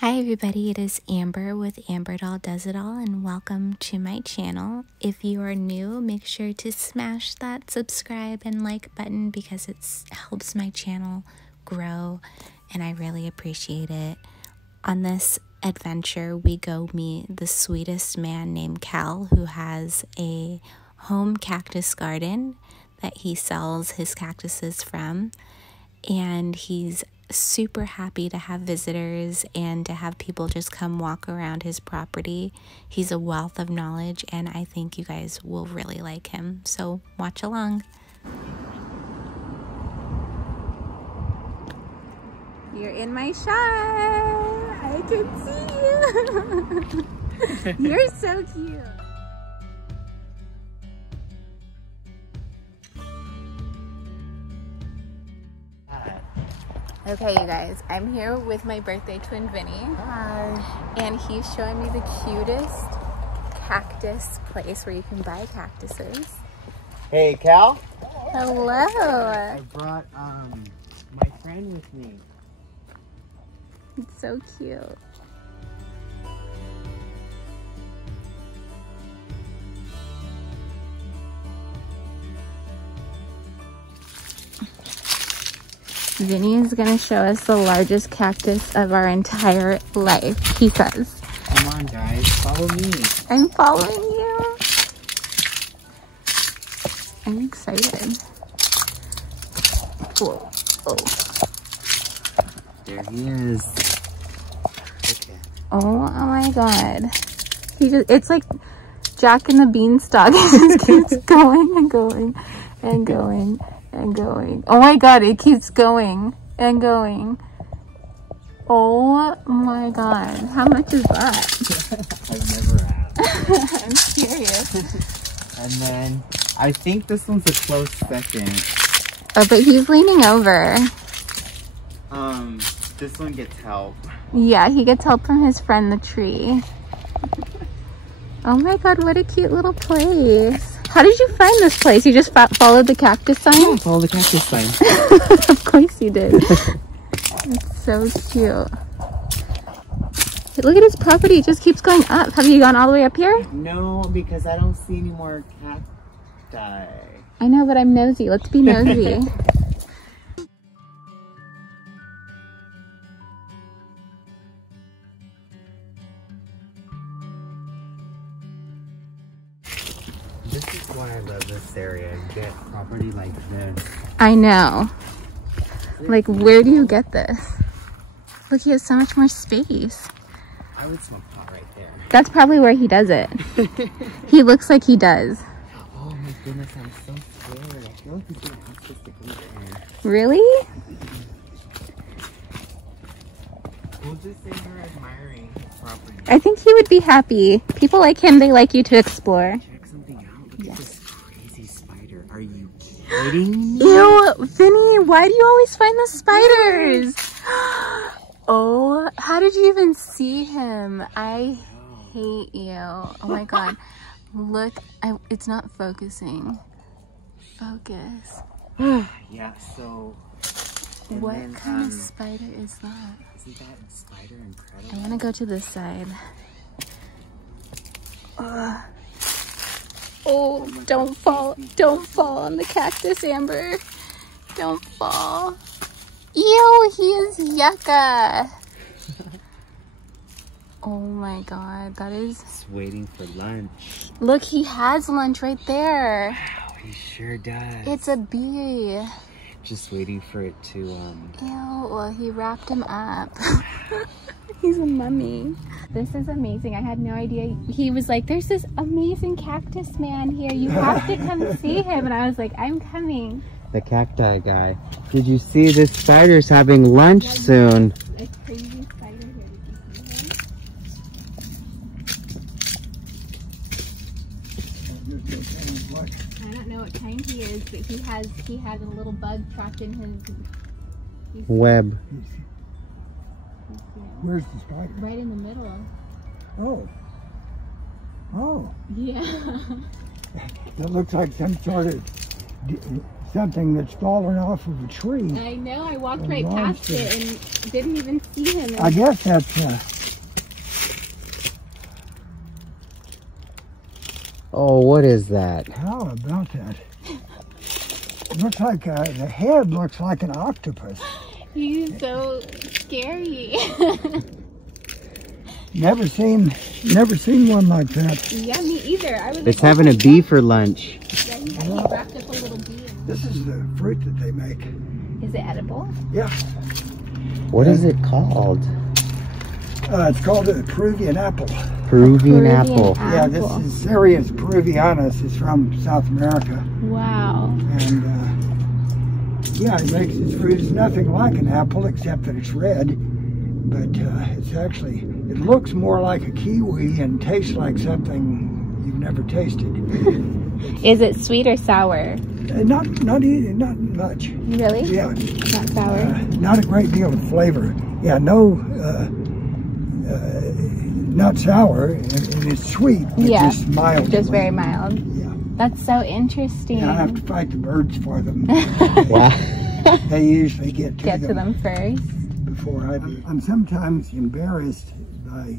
Hi everybody, it is Amber with Amber Doll Does It All and welcome to my channel. If you are new, make sure to smash that subscribe and like button because it helps my channel grow and I really appreciate it. On this adventure, we go meet the sweetest man named Cal who has a home cactus garden that he sells his cactuses from, and he's super happy to have visitors and to have people just come walk around his property. He's a wealth of knowledge and I think you guys will really like him. So watch along. You're in my shot. I can see you. You're so cute. Okay, you guys, I'm here with my birthday twin, Vinnie. Hi. And he's showing me the cutest cactus place where you can buy cactuses. Hey, Cal. Hello. I brought my friend with me. It's so cute. Vinnie is going to show us the largest cactus of our entire life, he says. Come on, guys. Follow me. I'm following you. I'm excited. Whoa. Oh. There he is. Okay. Oh my god. It's like Jack and the Beanstalk. It just keeps going and going and going and going. Oh my god, it keeps going and going. Oh my god. How much is that? I've never asked. I'm curious. And then I think this one's a close second. Oh, but he's leaning over. This one gets help. Yeah, he gets help from his friend, the tree. Oh my god, what a cute little place. How did you find this place? You just followed the cactus sign? Yeah, follow the cactus sign. Of course you did. It's so cute. Look at his property. It just keeps going up. Have you gone all the way up here? No, because I don't see any more cacti. I know, but I'm nosy. Let's be nosy. This is why I love this area. You get property like this. I know. Like, where do you get this? Look, he has so much more space. I would smoke pot right there. That's probably where he does it. He looks like he does. Oh my goodness, I'm so scared. I feel like he's gonna ask us to go there. Really? We'll just say we're admiring his property. I think he would be happy. People like him, they like you to explore. Check something out. Look at this crazy spider. Are you kidding me? Ew, Vinnie, why do you always find the spiders? Oh, how did you even see him? I hate you. Oh my god. Look, it's not focusing. Focus. Yeah, so... What kind of spider is that? Isn't that spider incredible? I want to go to this side. Oh, don't fall. Don't fall on the cactus, Amber. Don't fall. Ew, he is yucca. Oh my god, that is... He's waiting for lunch. Look, he has lunch right there. Wow, he sure does. It's a bee. Just waiting for it to, Ew, well, he wrapped him up. He's a mummy. This is amazing. I had no idea. He was like, there's this amazing cactus man here. You have to come see him. And I was like, I'm coming. The cacti guy. Did you see this spider's having lunch soon? A crazy spider here. Did you see him? I don't know what kind he is, but he has a little bug trapped in his Web. Where's the spider? right in the middle. Oh. Oh. Yeah. That looks like some sort of something that's fallen off of a tree. I know, I walked And right past launched it and didn't even see him. I guess that's, Oh, what is that? how about that? It looks like, the head looks like an octopus. He's so scary. Never seen one like that. Yeah, me either. I was It's having a bee for lunch. Yeah, he wrapped up a little bee. This is the fruit that they make. Is it edible? Yeah. What is it called? It's called a Peruvian apple. Peruvian apple. Yeah, this is Cereus peruvianus. It's from South America. Wow. And yeah, it makes its fruit. It's nothing like an apple except that it's red. But it's actually, it looks more like a kiwi and tastes like something you've never tasted. Is it sweet or sour? Not much. Really? Yeah. Not sour? Not a great deal of flavor. Yeah, no, not sour, and it's sweet, but Yeah, just mild. just very mild. Yeah. That's so interesting. And I have to fight the birds for them. Wow. They usually get to them first. before I do. I'm sometimes embarrassed by,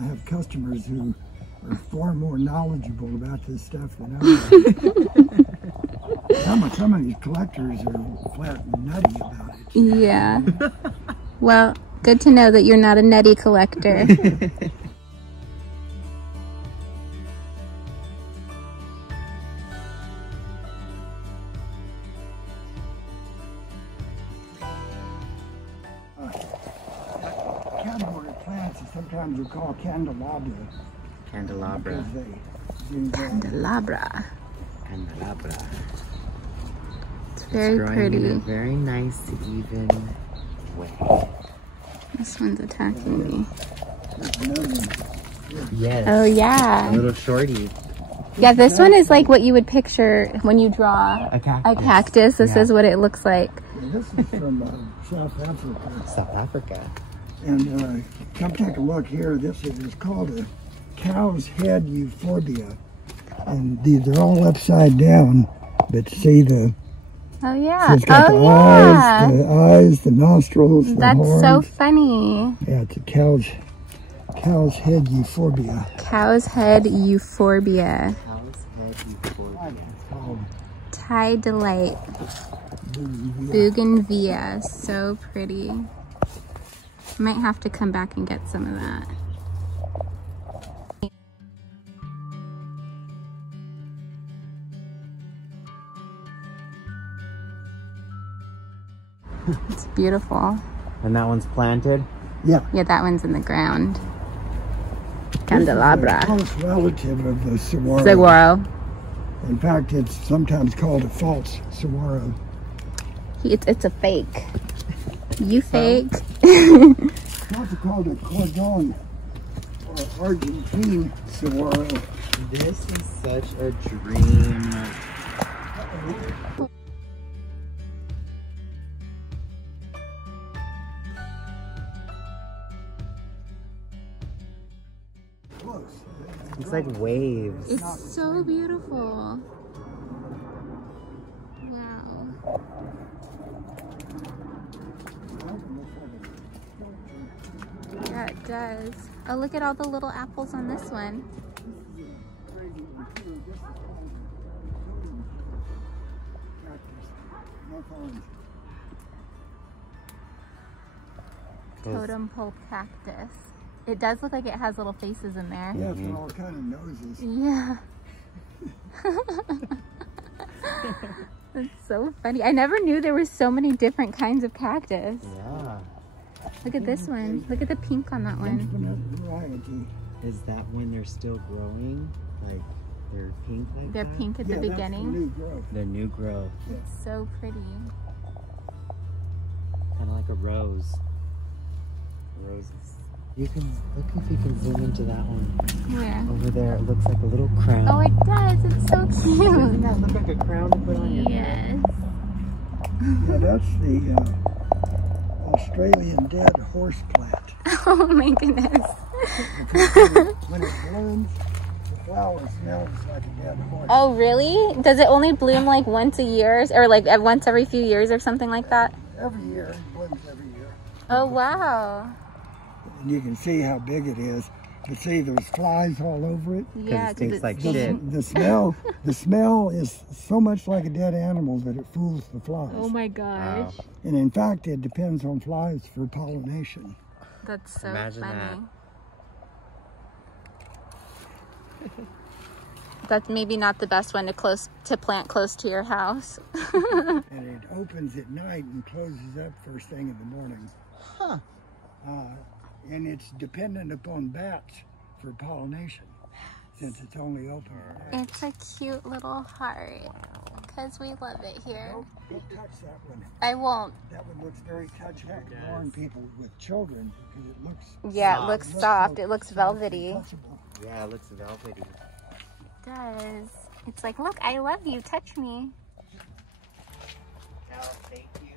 I have customers who are far more knowledgeable about this stuff than I am. Some of these collectors are flat nutty about it. Yeah. Well, good to know that you're not a nutty collector. Category plants sometimes are called candelabra. Candelabra. Because they do that. Candelabra. Candelabra. It's very growing pretty. in a very nice, even way. This one's attacking me. Yes. Oh, A yeah. little shorty. Yeah, this one is like what you would picture when you draw A cactus. a cactus. This is what it looks like. And this is from South Africa. South Africa. And come take a look here. This is called a cow's head euphorbia. And they're all upside down. But see the... Oh, yeah. So it's got the eyes, the nostrils, the That's horns. so funny. Yeah, it's a cow's head euphorbia. Cow's head euphorbia. Cow's head euphorbia. It's called Thai delight. Bougainvillea. So pretty. Might have to come back and get some of that. It's beautiful. And that one's planted? Yeah. Yeah, that one's in the ground. This is Candelabra. a close relative of the saguaro. Saguaro. In fact, it's sometimes called a false saguaro. It's a fake. You fake. It's also called a cordon or Argentine saguaro. This is such a dream. Close. It's like waves. It's so beautiful. Wow. Yeah, it does. Oh, look at all the little apples on this one. Totem pole cactus. It does look like it has little faces in there. Yeah, for all kind of noses. Yeah. That's so funny. I never knew there were so many different kinds of cactus. Yeah. Look at this one. Look at the pink on that one. Infinite variety. Is that when they're still growing? Like they're pink like They're that? pink at the That's beginning. the new growth. The new growth. It's so pretty. Kind of like a rose. Roses. You can look if you can zoom into that one. Where? Over there, it looks like a little crown. Oh, it does. It's so Doesn't cute. that look like a crown to put on your head? Yes. Yeah, that's the Australian dead horse plant. Oh my goodness. When it blooms, flower smells like a dead horse. Oh, really? Does it only bloom like once a year, or like once every few years or something like that? Every year, it blooms every year. Oh, wow. And you can see how big it is. But see, there's flies all over it. Yeah, it tastes like shit. The smell is so much like a dead animal that it fools the flies. Oh my gosh. Wow. And in fact, it depends on flies for pollination. That's so Imagine funny. That's maybe not the best one to plant close to your house. And it opens at night and closes up first thing in the morning. Huh. And it's dependent upon bats for pollination, since it's only open at night. It's a cute little heart, because we love it here. Don't touch that one. I won't. That one looks very touchy. I can warn people with children because it looks Yeah, soft. it looks soft. It looks soft velvety. and touchable. Yeah, it looks velvety. It does. It's like, look, I love you. Touch me. Cal, thank you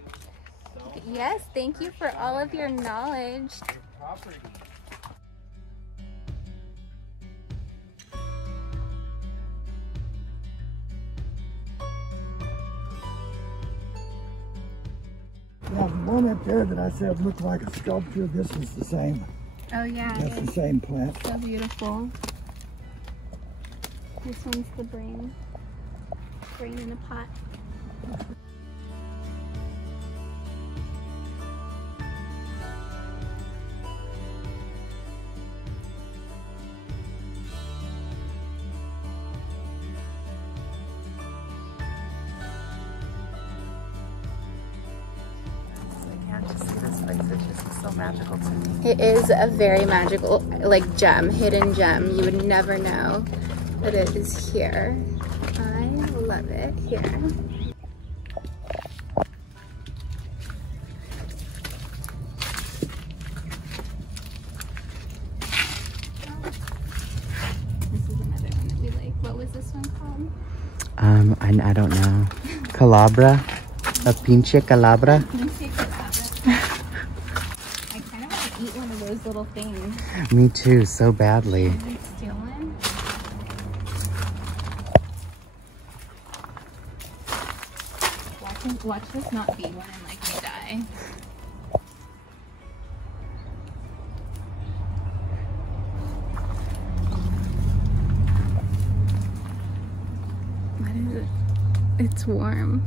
so much. Yes, thank you for all of your knowledge. Property. Yeah, the one up there that I said looked like a sculpture, this is the same. Oh yeah, That's the same plant. so beautiful. This one's the brain. Brain in a pot. So magical to me. It is a very magical, like, gem, hidden gem. You would never know that it is here. I love it here. This is another one that we like. What was this one called? I don't know. Calabra? A pinche calabra? I kind of want to eat one of those little things. Me too, so badly. Can I steal one? Watch this not be one and like you die. What is it? It's warm.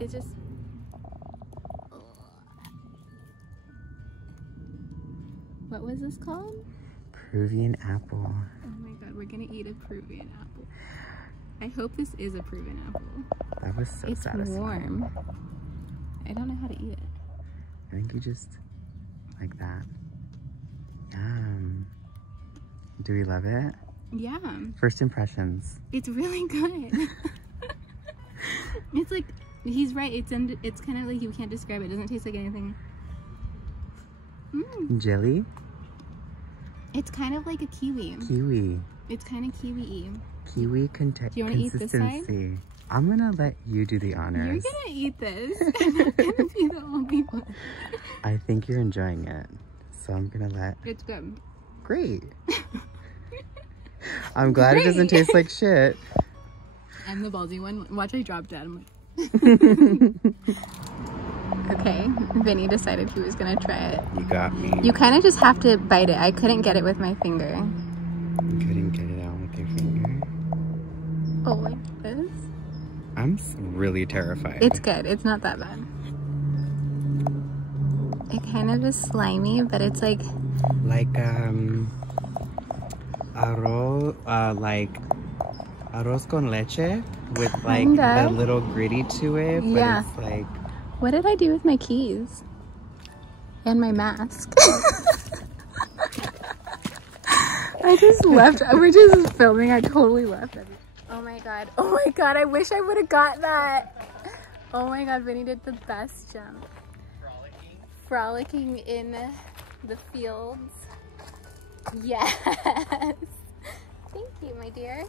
It just... What was this called? Peruvian apple. Oh my god, we're gonna eat a Peruvian apple. I hope this is a Peruvian apple. That was so It's satisfying. warm. I don't know how to eat it. I think you just like that. Yum. Do we love it? Yeah, First impressions. it's really good. It's like, he's right. It's kind of like, you can't describe it. It doesn't taste like anything. Jelly? It's kind of like a kiwi. Kiwi. It's kind of kiwi-y. Kiwi Do you want to eat this side? consistency. I'm gonna let you do the honors. You're gonna eat this. I'm not gonna be the only one. I think you're enjoying it. So I'm gonna let... It's good. Great. I'm glad it doesn't taste like shit. I'm the ballsy one. Watch, I dropped dead. I'm like... Okay, Vinny decided he was gonna try it. You got me. You kind of just have to bite it. I couldn't get it with my finger. You couldn't get it out with your finger. Oh, like this? I'm really terrified. It's good. It's not that bad. It kind of is slimy, but it's like... Like, arroz con leche with like Kinda. the little gritty to it, but Yeah. it's like... What did I do with my keys? And my mask? I just left. We're just filming. I totally left everything. Oh my god. Oh my god. I wish I would have got that. Oh my god. Vinny did the best jump. Frolicking in the fields. Yes. Thank you, my dear.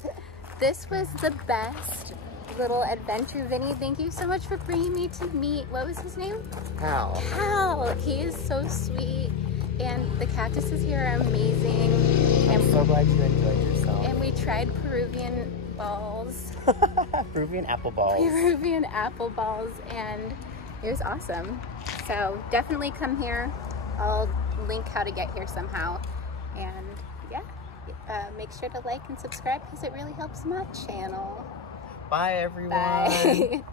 This was the best little adventure, Vinny. Thank you so much for bringing me to meet, what was his name? Hal. Hal. He is so sweet. And the cactuses here are amazing. I'm so glad you enjoyed yourself. And we tried Peruvian balls. Peruvian apple balls. Peruvian apple balls, and it was awesome. So definitely come here. I'll link how to get here somehow. And yeah, make sure to like and subscribe because it really helps my channel. Bye, everyone. Bye.